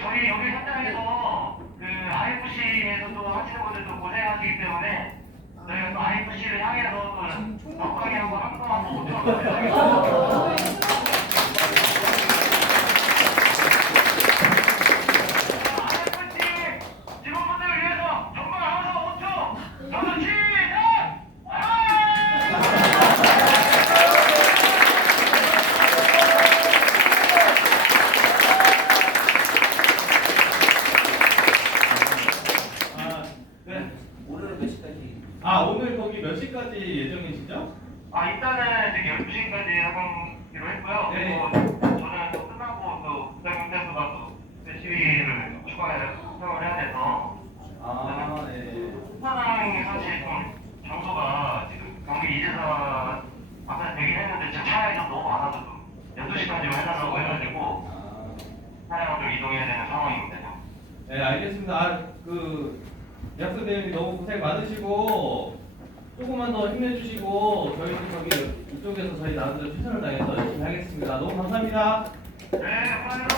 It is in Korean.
저희 여기 현장에서 그 IFC에서도 하시는 분들도 고생하시기 때문에 저희가 또 IFC를 향해서 또 넉넉히 하고 한번 한번 오도록 하겠습니다. 몇 시까지? 아 오늘 거기 몇 시까지 예정이시죠? 아 일단은 지금 12시까지 하기로 했고요. 네. 그리고 저는 또 끝나고 또 부장님들과 또 시위를 추가해서 수행을 해야 돼서 아, 네. 사장이 사실 좀 장소가 지금 경기 이제서 아까 되긴 했는데 지금 차량이 좀 너무 많아서 좀 12시까지로 해달라고 해가지고 아, 차량을 좀 이동해야 되는 상황입니다. 네, 알겠습니다. 아, 그 약수 대님 너무 고생 많으시고 조금만 더 힘내주시고 저희 저기 이쪽에서 저희 나름대로 최선을 다해서 열심히 하겠습니다. 너무 감사합니다. 네, 감사합니다.